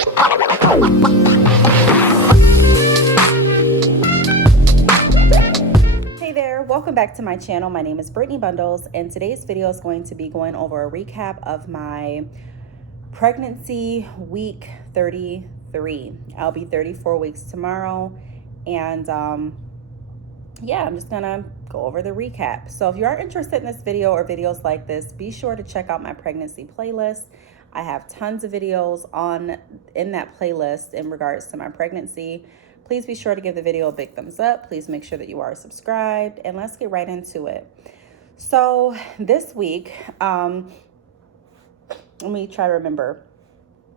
Hey there, welcome back to my channel. My name is Brittany Bundles, and today's video is going to be going over a recap of my pregnancy week 33. I'll be 34 weeks tomorrow, and yeah, I'm just gonna go over the recap. So if you are interested in this video or videos like this, be sure to check out my pregnancy playlist. I have tons of videos in that playlist in regards to my pregnancy. Please be sure to give the video a big thumbs up. Please make sure that you are subscribed, and let's get right into it. So this week, let me try to remember.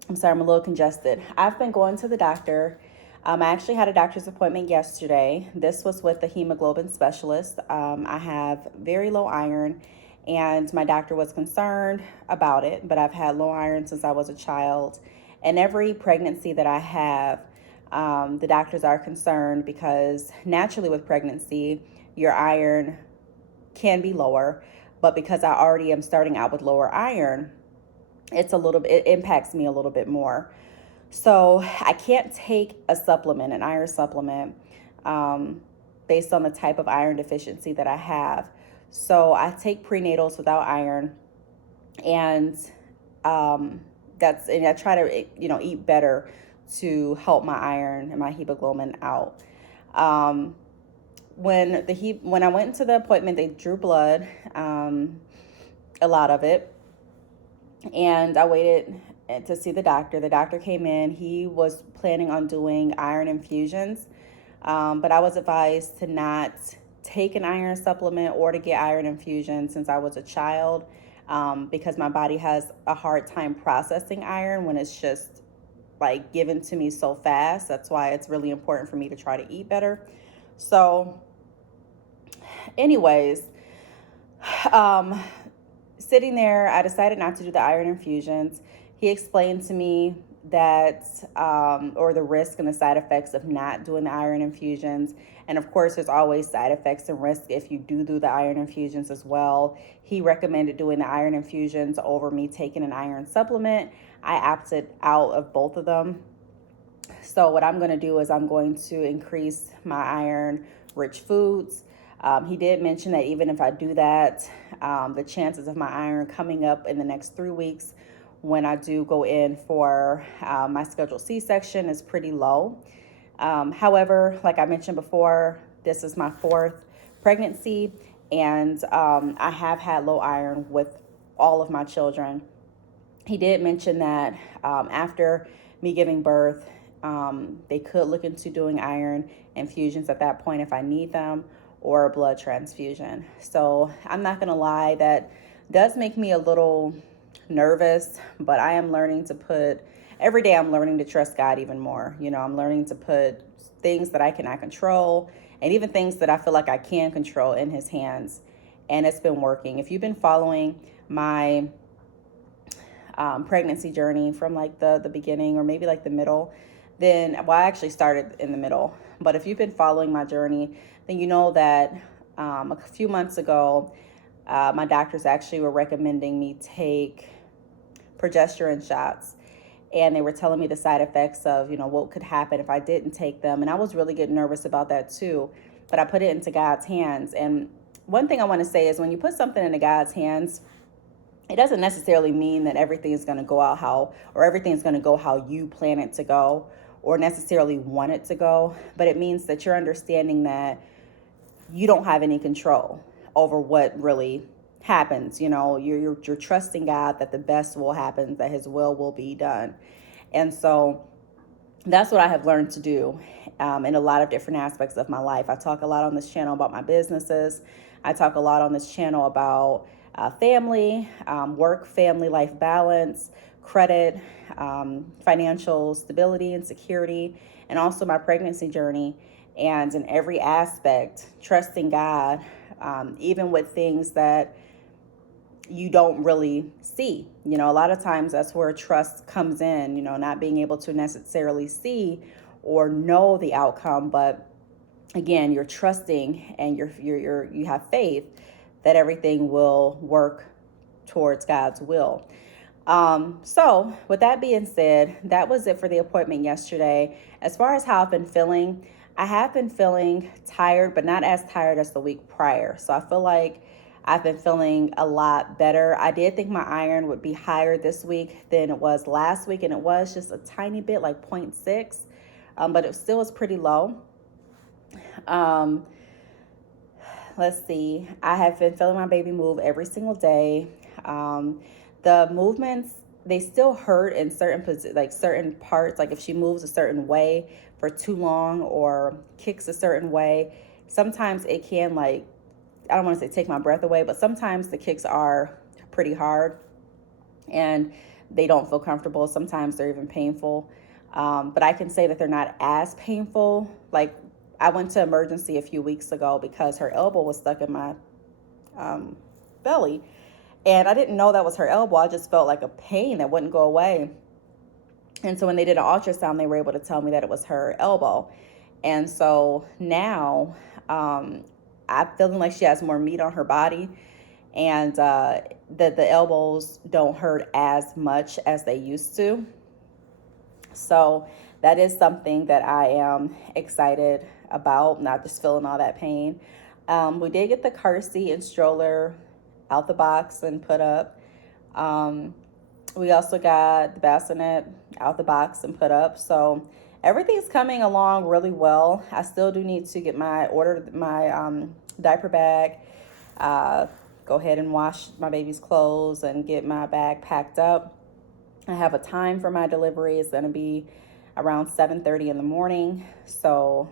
I'm sorry, I'm a little congested. I've been going to the doctor. I actually had a doctor's appointment yesterday. This was with the hemoglobin specialist. I have very low iron, and my doctor was concerned about it, but I've had low iron since I was a child. And every pregnancy that I have, the doctors are concerned because naturally with pregnancy, your iron can be lower, but because I already am starting out with lower iron, it impacts me a little bit more. So I can't take a supplement, an iron supplement, based on the type of iron deficiency that I have. So I take prenatals without iron, and and I try to eat better to help my iron and my hemoglobin out. When I went into the appointment, they drew blood, a lot of it, and I waited to see the doctor. The doctor came in. He was planning on doing iron infusions, but I was advised to not take an iron supplement or to get iron infusion since I was a child, because my body has a hard time processing iron when it's just like given to me so fast. That's why it's really important for me to try to eat better. So anyways, sitting there, I decided not to do the iron infusions. He explained to me that, or the risk and the side effects of not doing the iron infusions. And of course, there's always side effects and risk if you do the iron infusions as well. He recommended doing the iron infusions over me taking an iron supplement. I opted out of both of them. So what I'm going to do is I'm going to increase my iron-rich foods. He did mention that even if I do that, the chances of my iron coming up in the next 3 weeks when I do go in for my scheduled C-section is pretty low. However, like I mentioned before, this is my 4th pregnancy, and I have had low iron with all of my children. He did mention that after me giving birth, they could look into doing iron infusions at that point if I need them, or a blood transfusion. So I'm not gonna lie, that does make me a little nervous, but I am learning to every day I'm learning to trust God even more. I'm learning to put things that I cannot control, and even things that I feel like I can control, in His hands. And it's been working. If you've been following my pregnancy journey from like the beginning, or maybe like the middle, then, well, I actually started in the middle, but if you've been following my journey, then you know that a few months ago, my doctors actually were recommending me take progesterone shots, and they were telling me the side effects of, what could happen if I didn't take them. And I was really getting nervous about that too, but I put it into God's hands. And one thing I want to say is, when you put something into God's hands, it doesn't necessarily mean that everything's going to go out everything's going to go how you plan it to go, or necessarily want it to go. But it means that you're understanding that you don't have any control over what really happens. You're trusting God that the best will happen, that His will be done. And so that's what I have learned to do in a lot of different aspects of my life. I talk a lot on this channel about my businesses. I talk a lot on this channel about family, work, family, life balance, credit, financial stability and security, and also my pregnancy journey. And in every aspect, trusting God, even with things that you don't really see. A lot of times that's where trust comes in, not being able to necessarily see or know the outcome, but again, you're trusting and you have faith that everything will work towards God's will. So with that being said, that was it for the appointment yesterday. As far as how I've been feeling, I have been feeling tired, but not as tired as the week prior. So I feel like I've been feeling a lot better. I did think my iron would be higher this week than it was last week, and it was just a tiny bit, like 0.6, but it still was pretty low. Um, let's see. I have been feeling my baby move every single day. The movements, they still hurt in certain parts. Like if she moves a certain way for too long or kicks a certain way, sometimes it can, like, I don't want to say take my breath away, but sometimes the kicks are pretty hard and they don't feel comfortable. Sometimes they're even painful. But I can say that they're not as painful. Like I went to emergency a few weeks ago because her elbow was stuck in my belly. And I didn't know that was her elbow. I just felt like a pain that wouldn't go away. And so when they did an ultrasound, they were able to tell me that it was her elbow. And so now I'm feeling like she has more meat on her body, and that the elbows don't hurt as much as they used to. So that is something that I am excited about, not just feeling all that pain. We did get the car seat and stroller out the box and put up. We also got the bassinet out the box and put up. So everything's coming along really well. I still do need to get my diaper bag, go ahead and wash my baby's clothes and get my bag packed up. I have a time for my delivery. It's going to be around 7:30 in the morning. So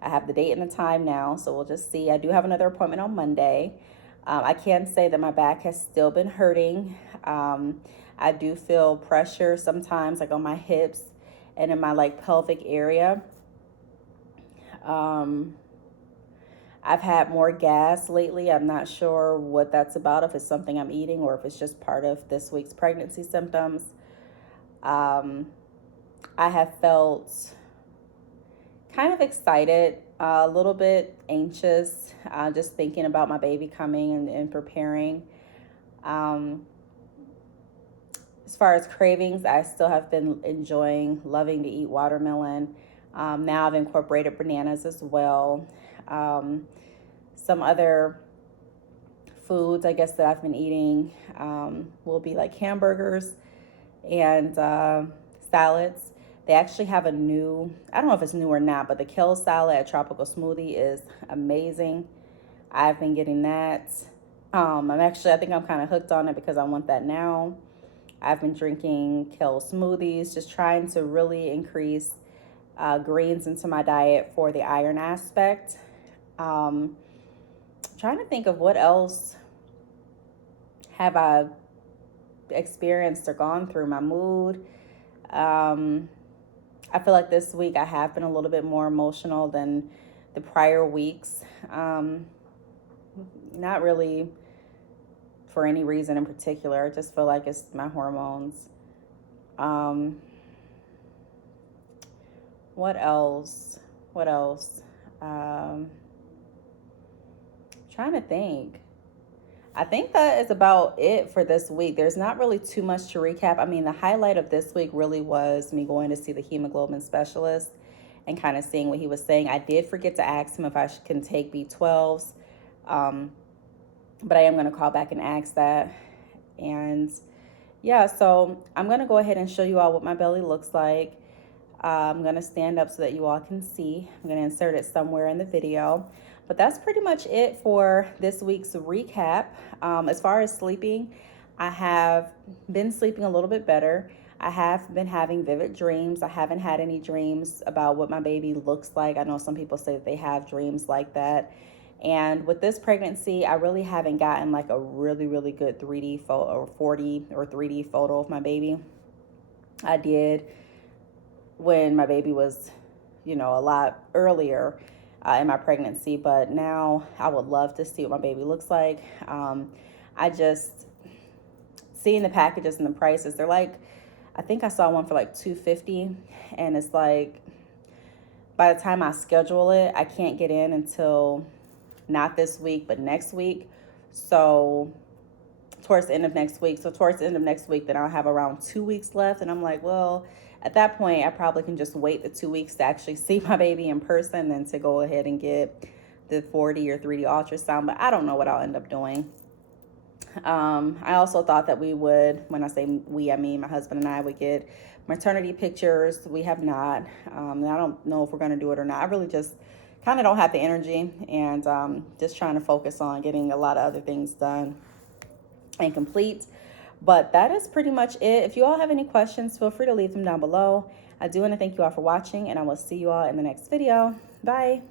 I have the date and the time now. So we'll just see. I do have another appointment on Monday. I can say that my back has still been hurting. I do feel pressure sometimes, like on my hips and in my like pelvic area. I've had more gas lately. I'm not sure what that's about, if it's something I'm eating or if it's just part of this week's pregnancy symptoms. I have felt kind of excited, a little bit anxious, just thinking about my baby coming and preparing. As far as cravings, I still have been loving to eat watermelon. Now I've incorporated bananas as well. Some other foods, I guess, that I've been eating will be like hamburgers and salads. They actually have a new, I don't know if it's new or not, but the kale salad at Tropical Smoothie is amazing. I've been getting that. I think I'm kind of hooked on it because I want that now. I've been drinking kale smoothies, just trying to really increase greens into my diet for the iron aspect. Trying to think of what else have I experienced or gone through. My mood. I feel like this week I have been a little bit more emotional than the prior weeks. Not really for any reason in particular. I just feel like it's my hormones. What else? Trying to think. I think that is about it for this week. There's not really too much to recap. I mean, the highlight of this week really was me going to see the hemoglobin specialist and kind of seeing what he was saying. I did forget to ask him if I can take B12s, but I am going to call back and ask that. And yeah, so I'm going to go ahead and show you all what my belly looks like. I'm going to stand up so that you all can see. I'm going to insert it somewhere in the video. But that's pretty much it for this week's recap. As far as sleeping, I have been sleeping a little bit better. I have been having vivid dreams. I haven't had any dreams about what my baby looks like. I know some people say that they have dreams like that. And with this pregnancy, I really haven't gotten like a really, really good 3D photo or 4D or 3D photo of my baby. I did when my baby was, a lot earlier in my pregnancy, but now I would love to see what my baby looks like. I just seeing the packages and the prices, they're like, I think I saw one for like $250, and it's like by the time I schedule it, I can't get in until not this week but next week. So towards the end of next week. So towards the end of next week, then I'll have around 2 weeks left. And I'm like, well, at that point, I probably can just wait the 2 weeks to actually see my baby in person than to go ahead and get the 4D or 3D ultrasound. But I don't know what I'll end up doing. I also thought that we would, when I say we, I mean my husband and I, would get maternity pictures. We have not. And I don't know if we're going to do it or not. I really just kind of don't have the energy, and just trying to focus on getting a lot of other things done and complete. But that is pretty much it. If you all have any questions, feel free to leave them down below. I do want to thank you all for watching, and I will see you all in the next video. Bye.